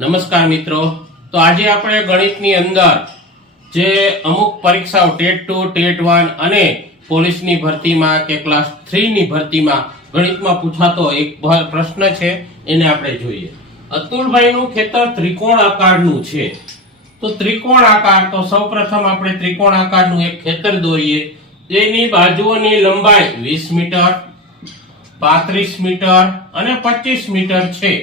નમસ્કાર મિત્રો, તો આજે આપણે ગણિતની અંદર જે અમુક પરીક્ષાઓ ટેટ 2, ટેટ 1 અને પોલીસની ભરતીમાં કે ક્લાસ 3 ની ભરતીમાં ગણિતમાં પૂછાતો એક પ્રશ્ન છે એને આપણે જોઈએ. અતુલભાઈનું ખેતર ત્રિકોણ આકારનું છે. તો ત્રિકોણ આકાર, તો સૌપ્રથમ આપણે ત્રિકોણ આકારનું એક ખેતર દોરીએ. તેની બાજુઓની લંબાઈ 20 મીટર, 35 મીટર અને 25 મીટર છે.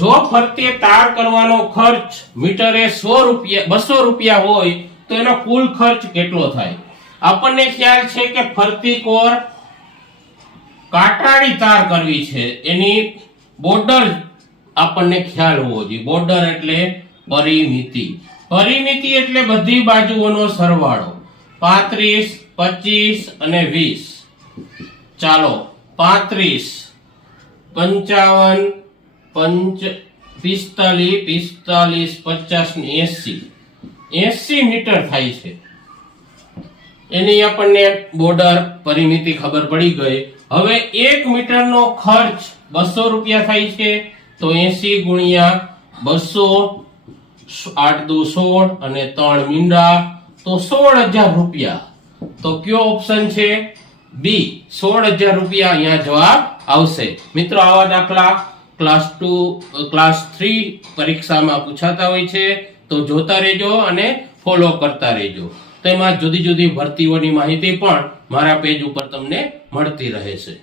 જો ફરતે તાર કરવાનો ખર્ચ મીટરે 200 રૂપિયા હોય તો એનો કુલ ખર્ચ કેટલો થાય? આપણને ખ્યાલ છે કે ફરતી કોર કાંટાળી તાર કરવી છે, એની બોર્ડર આપણને ખ્યાલ હોવો જોઈએ. બોર્ડર એટલે પરિમિતિ. પરિમિતિ એટલે બધી બાજુઓનો સરવાળો. 35, 25 અને 20. ચાલો 35, 55, 45, 50 ને 80 મીટર થાય છે. એની આપણને બોર્ડર પરિમિતિ ખબર પડી ગઈ. હવે 1 મીટરનો ખર્ચ 200 રૂપિયા થાય છે, તો 80 ગુણ્યા 200, 8 દુ 16 અને 3 મીંડા, તો 16,000 રૂપિયા. તો કયો ઓપ્શન છે? બી, 16,000 રૂપિયા અહીંયા જવાબ આવશે. મિત્રો, આવા દાખલા ક્લાસ 2, ક્લાસ 3 પરીક્ષામાં પૂછાતા હોય છે, તો જોતા રહેજો અને ફોલો કરતા રહેજો. તેમાં જુદી જુદી ભરતીઓની માહિતી પણ મારા પેજ ઉપર તમને મળતી રહેશે.